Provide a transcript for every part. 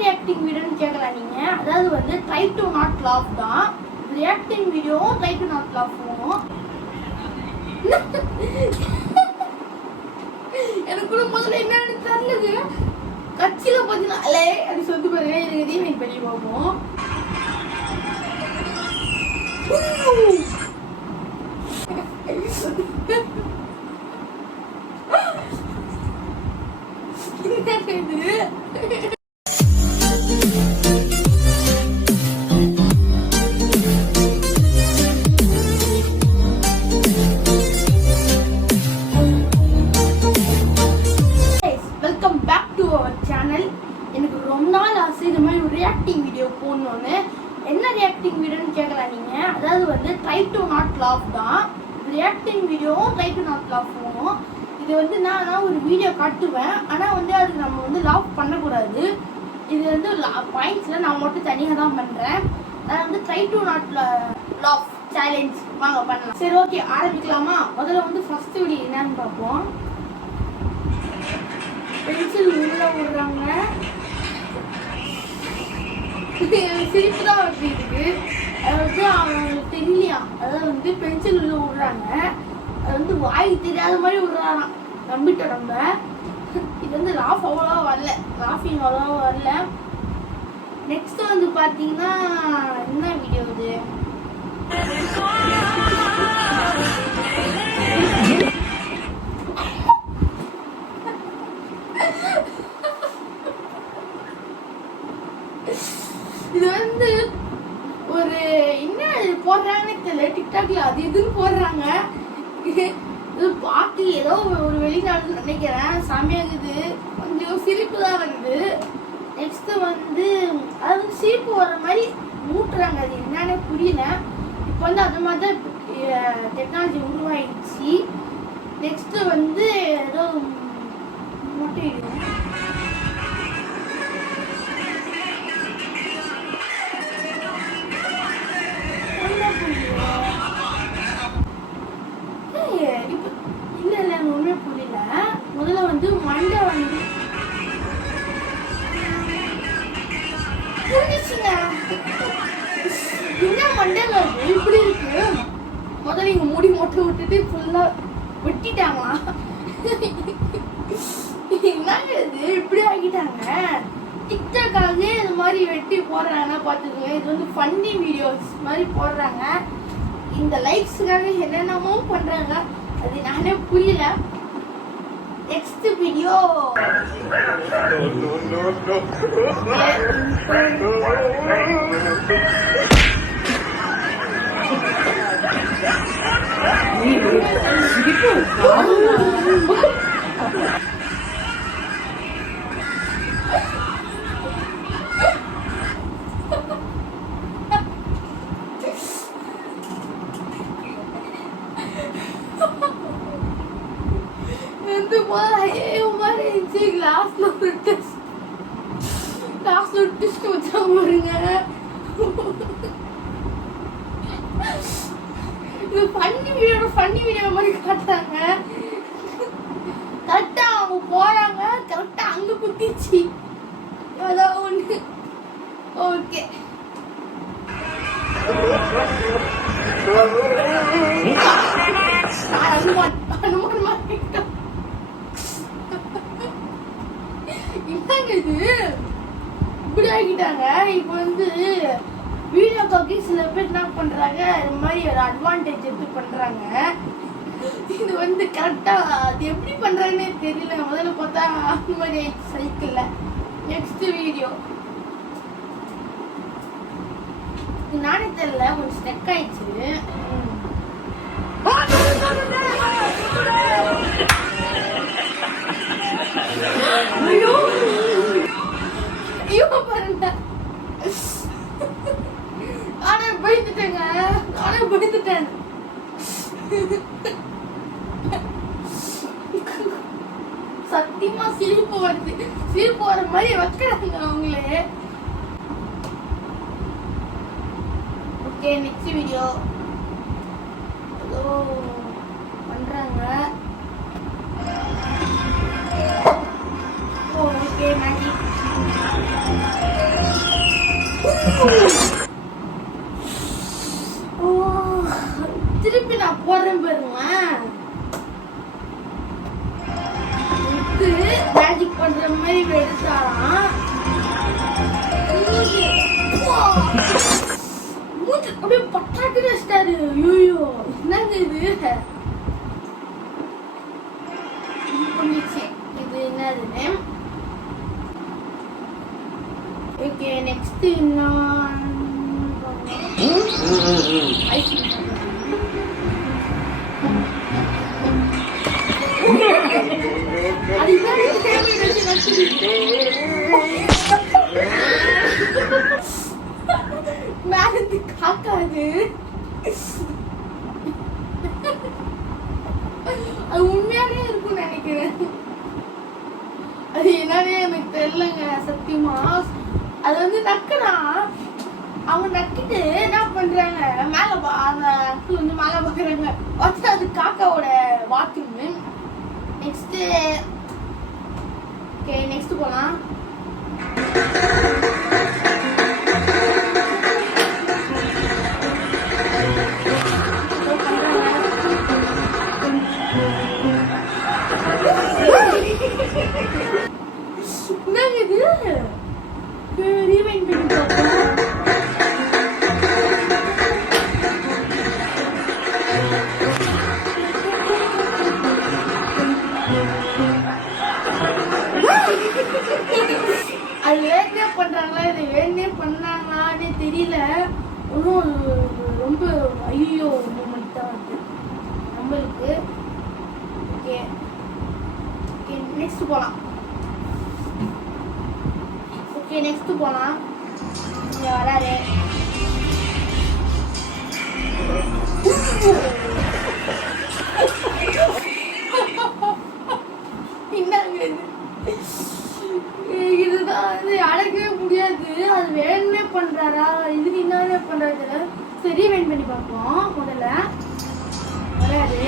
Reacting வீடியோன்னு கேட்கலாம் நீங்க. அதாவது வந்து ட்ரை டு நாட் லாஃப் தான். ரியாக்டிங் வீடியோவும் ட்ரை டு நாட் லாஃப் போகும். எனக்கு கூட முதல்ல என்னன்னு தெரியலது. கட்சியில பார்த்தீங்கன்னா அலே அது சொல்லி பாருங்க. எனக்கு ரீமைண்ட் பண்ணி பார்ப்போம். Welcome back to our channel. எனக்கு ரொம்ப நாள் ஆசை இது மாதிரி ஒரு ரியாக்டிங் வீடியோ போடணும்னு. என்ன ரியாக்டிங் வீடியோன்னு கேட்கலாம் நீங்க. அதாவது வந்து ட்ரை டு நாட் லாஃப் தான். ரியாக்டிங் வீடியோவும் ட்ரை டு நாட் லாஃப் போகும். இது வந்து நான் ஒரு வீடியோ காட்டுவேன். ஆனால் வந்து அது நம்ம வந்து லாஃப் பண்ணக்கூடாது. இது வந்து பாயிண்ட்ஸில் நான் மட்டும் தனியாக தான் பண்ணுறேன். நான் வந்து try to not laugh challenge வாங்க பண்ணலாம். சரி ஓகே ஆரம்பிக்கலாமா? முதல்ல வந்து ஃபர்ஸ்ட் வீடியோ என்னன்னு பார்ப்போம். பென்சில் உள்ள விடுறாங்க. சிரிப்பு தான் வருது இதுக்கு. அது வந்து அவங்களுக்கு தெரியலையா. அதாவது வந்து பென்சில் உள்ள விடுறாங்க. அது வந்து வாய் தெரியாத மாதிரி விடுறாராம். நம்பிட்டோம் நம்ம. இது வந்து லாஃப் அவ்வளோவா வரல. லாஃபிங் அவ்வளோவா வரல. நெக்ஸ்ட் வந்து பார்த்தீங்கன்னா என்ன வீடியோ இது? இது வந்து ஒரு என்ன போடுறாங்கன்னு தெரியல. டிக்டாக்ல அது இதுன்னு போடுறாங்க. இது பார்த்து ஏதோ ஒரு வெளிநாடு நினைக்கிறேன். செமையாகுது. கொஞ்சம் சிரிப்பு தான் வருது. நெக்ஸ்ட் வந்து அது வந்து சிரிப்பு வர மாதிரி மூட்டுறாங்க. அது என்னன்னு புரியல. இப்போ வந்து அது மாதிரி தான் டெக்னாலஜி உருவாயிடுச்சு. நெக்ஸ்ட் வந்து ஏதோ மொட்டை புரியல. முதல்ல வந்து மண்டை வந்து புரிஞ்சுச்சுங்க. என்ன மண்டைல இப்படி இருக்கு? முதல்ல இங்க மூடி மொட்டை விட்டுட்டு ஃபுல்லா வெட்டிட்டாங்களா? என்னங்க இது இப்படி ஆகிட்டாங்க? டிக்டாக்காக இது மாதிரி வெட்டி போடுறாங்கன்னா பார்த்துக்கோங்க. இது வந்து ஃபன்னி வீடியோஸ் மாதிரி போடுறாங்க. இந்த லைக்ஸுக்காக என்னென்னமோ பண்றாங்க. அது நானே புரியல. நெக்ஸ்ட் வீடியோ கிளாஸ்ல டெஸ்ட் வச்சாங்க பாருங்க. இது ஃபன்னி வீடியோ மாதிரி காட்டுறாங்க. கரெக்டா அவங்க போறாங்க. கரெக்டா அங்க குத்திச்சு ஏதாவது ஒண்ணு. ஓகே இது இப்படி ஆகிட்டாங்க. இப்போ வந்து வீடியோ காக்கி சில பேர் என்ன பண்றாங்க, இது மாதிரி ஒரு அட்வான்டேஜ் எடுத்து பண்றாங்க. இது வந்து கரெக்டா அது எப்படி பண்றாங்கன்னே தெரியல. முதல்ல பார்த்தா அந்த மாதிரி சைக்கிள்ல. நெக்ஸ்ட் வீடியோ நானே தெரியல, கொஞ்சம் ஸ்டெக் ஆயிடுச்சு. பாருங்க நானே பயந்துட்டேங்க. சத்தியமா சிரிப்பு வருது. சிரிப்பு வர மாதிரி வைக்கிறாங்க அவங்களே. ஓகே நெக்ஸ்ட் வீடியோ ஏதோ பண்றாங்க. ஓகே மேஜிக் திருப்பி நான் போடுறேன் பாருங்க. மேஜிக் பண்ற மாதிரி எடுத்தாராம். அப்படியே பட்டாக்கு வச்சிட்டாரு. ஐயோ என்னங்க இது? இது என்னது? ஓகே நெக்ஸ்ட் என்ன? மேலத்து காக்காது. அது உண்மையாவே இருக்கும் நினைக்கிறேன். அது என்னன்னே எனக்கு தெரியலங்க சத்தியமா. அது வந்து நக்குனா அவங்க நக்கிட்டு என்ன பண்றாங்க, மேல அந்த நக்கு வந்து மேல பாக்குறாங்க. வச்சு அது காக்காவோட பாத்ரூம். நெக்ஸ்ட் ஓகே நெக்ஸ்ட் போலாம். என்னங்க இது? ரீவைண்ட் பண்ணி பார்ப்போம். அது வேணே பண்றாங்களா இது வேணே பண்ணாங்களான்னு தெரியல. ஒன்றும் ரொம்ப ஐயோ மூமெண்ட் தான் அது நம்மளுக்கு. ஓகே ஓகே நெக்ஸ்ட் போகலாம். ஓகே நெக்ஸ்ட் போகலாம். இங்கே வராரு. என்னங்க இதுதான் வந்து அடக்கவே முடியாது. அது வேணுமே பண்றாரா இதுக்கு என்னவே பண்றாரு? சரி வெயிட் பண்ணி பார்ப்போம். முதல்ல வராது.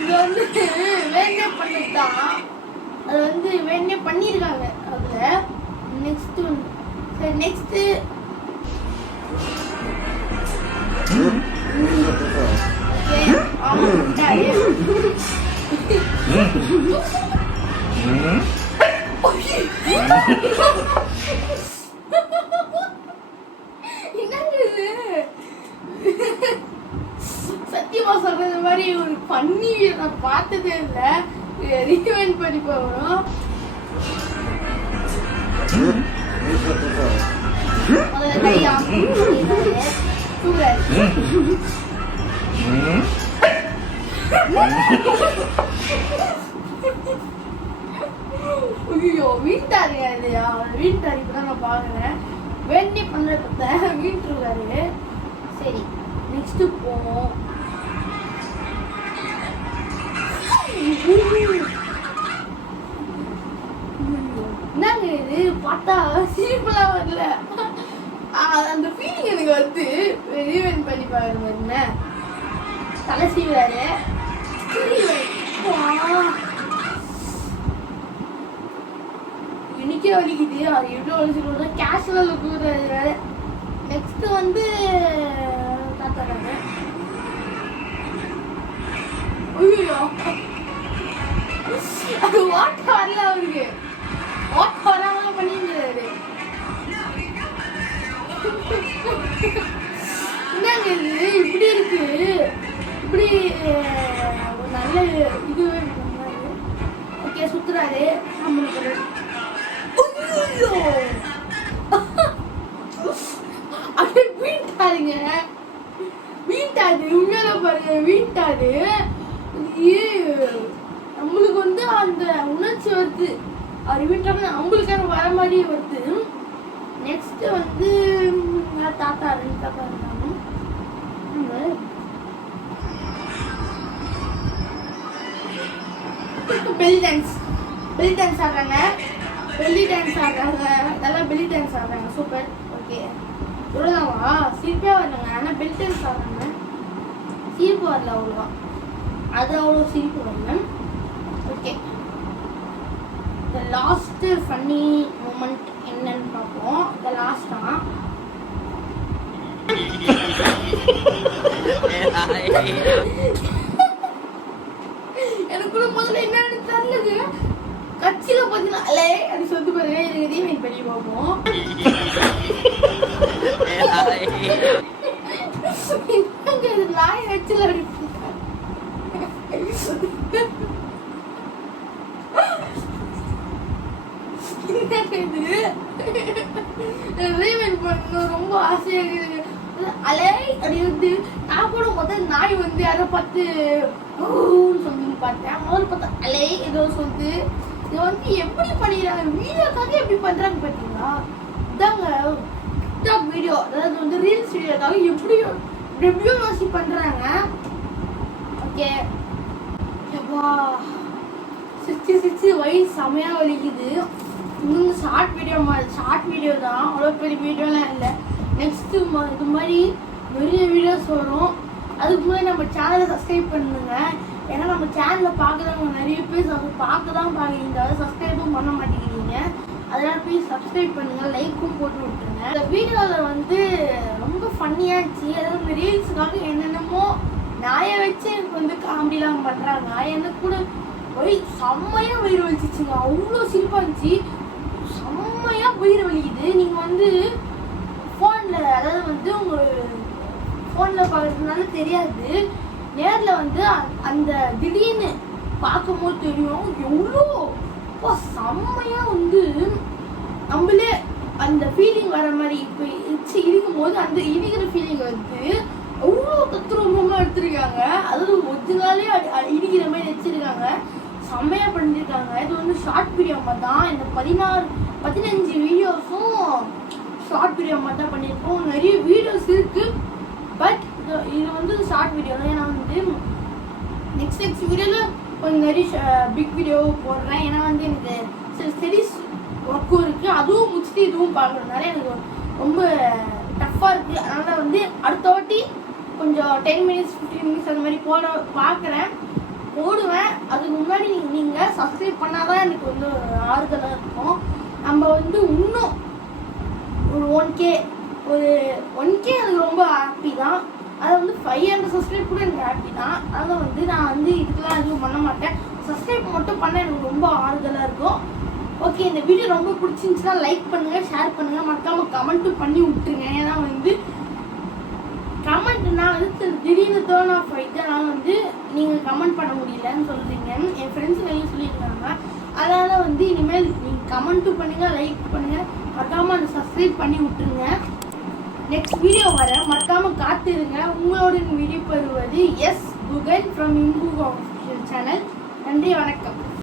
இது வந்து வேணுமே பண்ணதுதான். அது வந்து வேணுமே பண்ணியிருக்காங்க அதுல. நெக்ஸ்ட் வந்து சரி நெக்ஸ்ட் சத்தியமா சொல்றது மாதிரி ஒரு பண்ணி நான் பார்த்ததே இல்லை. ரீவைண்ட் பண்ணி போகணும். முதல்ல கையா ஐயோ வீட்டாரு இல்லையா? வீட்டாரு இப்பதான் நான் பாக்குறேன். வேண்டி பண்றத வீட்டுருக்காரு. சரி நெக்ஸ்ட் போவோம். என்னங்க இது பார்த்தா சிரிப்பெல்லாம் வரல. அந்த ஃபீலிங் எனக்கு வந்து ரீவைண்ட் பண்ணி பாருங்க. என்ன தலை சீவுறாரு. எனக்கே வலிக்குது. அது எப்படி வலிச்சுட்டு கேஷுவல் கூறாரு. நெக்ஸ்ட் வந்து தாத்தாங்க. ஐயோ அது வாட் வரல. அவருக்கு வாட் வராமலாம் பண்ணிருந்தாரு. என்னங்க இது இப்படி இருக்கு? இப்படி ஒரு நல்ல இதுவே ஓகே சுத்துறாரு. நம்மளுக்கு அப்படியே வீட்டாருங்க. வீட்டாரு உண்மையில பாருங்க வீட்டாரு. நம்மளுக்கு வந்து அந்த உணர்ச்சி வருது. அவர் வீட்டாரு நம்மளுக்கான வர மாதிரி வருது. நெக்ஸ்ட் வந்து தாத்தா ரெண்டு தாத்தா இருந்தாங்க. பெல்லி டான்ஸ் ஆடுறாங்க. பெல்லி டான்ஸ் ஆடுறாங்க. அதெல்லாம் பெல்லி டான்ஸ் ஆடுறாங்க. சூப்பர். ஓகே இவ்வளோதாவா? சிரிப்பே வரலங்க. ஆனால் பெல்லி டான்ஸ் ஆடுறாங்க. சிரிப்பு வரல அவ்வளோவா. அது அவ்வளோ சிரிப்பு வரல. ஓகே லாஸ்ட் ஃபன்னி மூமெண்ட் என்னன்னு பார்ப்போம். இந்த லாஸ்ட் தான். எனக்கு கூட முதல்ல என்னன்னு தெரியலது. கட்சியில பார்த்தீங்கன்னா அலே அது சொல்லி பாருங்க. எனக்கு ரீமைண்ட் பண்ணி பார்ப்போம். நாய் வச்சுல ரொம்ப ஆசையா இருக்கு. அலை அப்படி நான் கூட முதல் நாய் வந்து யாரோ பார்த்து சொல்லி பார்த்தேன். முதல்ல பார்த்தா அலை ஏதோ சொல்லுது. இதை வந்து எப்படி பண்ணிடுறாங்க, வீடியோக்காக எப்படி பண்றாங்க பார்த்தீங்களா? இதாங்க டிக்டாக் வீடியோ, அதாவது வந்து ரீல்ஸ் வீடியோக்காக எப்படியோ வாசி பண்றாங்க. ஓகே சிரிச்சு வயிறு செமையா வலிக்குது. இன்னும் ஷார்ட் வீடியோ தான், அவ்வளோ பெரிய வீடியோலாம் இல்லை. நெக்ஸ்ட் இது மாதிரி நிறைய வீடியோஸ் வரும். அதுக்கு முன்னாடி நம்ம சேனலை சப்ஸ்கிரைப் பண்ணுங்க. ஏன்னா நம்ம சேனலில் பார்க்குறவங்க நிறைய பேர் பார்க்க தான் பார்க்குறீங்க, சப்ஸ்கிரைபும் பண்ண மாட்டேங்கிறீங்க. அதனால போய் சப்ஸ்கிரைப் பண்ணுங்க, லைக்கும் போட்டு விட்டுருங்க. இந்த வீடியோவில் வந்து ரொம்ப ஃபன்னியாச்சு. அதாவது இந்த ரீல்ஸுக்காக என்னென்னமோ நாயை வச்சு எனக்கு வந்து காமெடிலாம் பண்ணுறாங்க. எனக்கு கூட செம்மையாக வயிறு வலிச்சிச்சுங்க. அவ்வளோ சிரிப்பாக இருந்துச்சு. செம்மையாக வயிறு வலிக்குது. நீங்கள் வந்து ஃபோனில், அதாவது வந்து உங்கள் ஃபோனில் பார்க்குறதுனால தெரியாது, நேரில் வந்து அந்த திடீர்னு பார்க்கும்போது தெரியும் எவ்வளோ செம்மையாக வந்து நம்மளே அந்த ஃபீலிங் வர மாதிரி. இப்போ இருக்கும் போது அந்த இடிக்கிற ஃபீலிங் வந்து அவ்வளோ தத்துரூபமாக எடுத்துருக்காங்க. அதுவும் ஒரிஜினாலே இடிக்கிற மாதிரி வச்சுருக்காங்க. செம்மையாக பண்ணியிருக்காங்க. இது வந்து ஷார்ட் வீடியோ மாதிரி தான். இந்த 15 வீடியோஸும் ஷார்ட் வீடியோ மாதிரி தான் பண்ணியிருக்கோம். நிறைய வீடியோஸ் இருக்குது, பட் இது வந்து ஷார்ட் வீடியோ தான். ஏன்னா வந்து நெக்ஸ்ட் வீடியோவில் கொஞ்சம் நிறைய பிக் வீடியோ போடுறேன். ஏன்னா வந்து எனக்கு சில ஸ்டடீஸ் ஒர்க்கும் இருக்குது, அதுவும் முடிச்சுட்டு இதுவும் பார்க்குறதுனால எனக்கு ரொம்ப டஃப்பாக இருக்குது. அதனால் வந்து அடுத்த வாட்டி கொஞ்சம் 10 மினிட்ஸ் 15 மினிட்ஸ் அந்த மாதிரி போடுவேன். அதுக்கு முன்னாடி நீங்கள் சப்ஸ்கிரைப் பண்ணால் தான் எனக்கு வந்து ஆறுதலாக இருக்கும். நம்ம வந்து இன்னும் ஒரு 1K எனக்கு ரொம்ப ஹாப்பி தான். அதை வந்து 500 சப்ஸ்கிரைப் கூட எனக்கு ஹாப்பி தான். அதனால் வந்து நான் வந்து இதுக்கெலாம் எதுவும் பண்ண மாட்டேன். சப்ஸ்கிரைப் மட்டும் பண்ண எனக்கு ரொம்ப ஆறுதலாக இருக்கும். ஓகே, இந்த வீடியோ ரொம்ப பிடிச்சிருந்துச்சுன்னா லைக் பண்ணுங்கள், ஷேர் பண்ணுங்கள், மறக்காமல் கமெண்ட்டும் பண்ணி விட்டுருங்க. ஏன்னா வந்து கமெண்ட் நான் வந்து திடீர்னு டர்ன் ஆஃப் ஆகிட்டு, அதனால் வந்து நீங்கள் கமெண்ட் பண்ண முடியலன்னு சொல்கிறீங்க. என் ஃப்ரெண்ட்ஸ் நிறைய சொல்லியிருக்காங்க. அதனால் வந்து இனிமேல் நீங்கள் கமெண்ட்டும் பண்ணுங்கள், லைக் பண்ணுங்கள், மறக்காமல் அதை சப்ஸ்கிரைப் பண்ணி விட்டுருங்க. நெக்ஸ்ட் வீடியோ வர மறக்காமல் காத்திருங்க. உங்களோட வீடியோ பெறுவது எஸ் குகன் ஃப்ரம் இம்பு ஆஃபிஷியல் சேனல். நன்றி, வணக்கம்.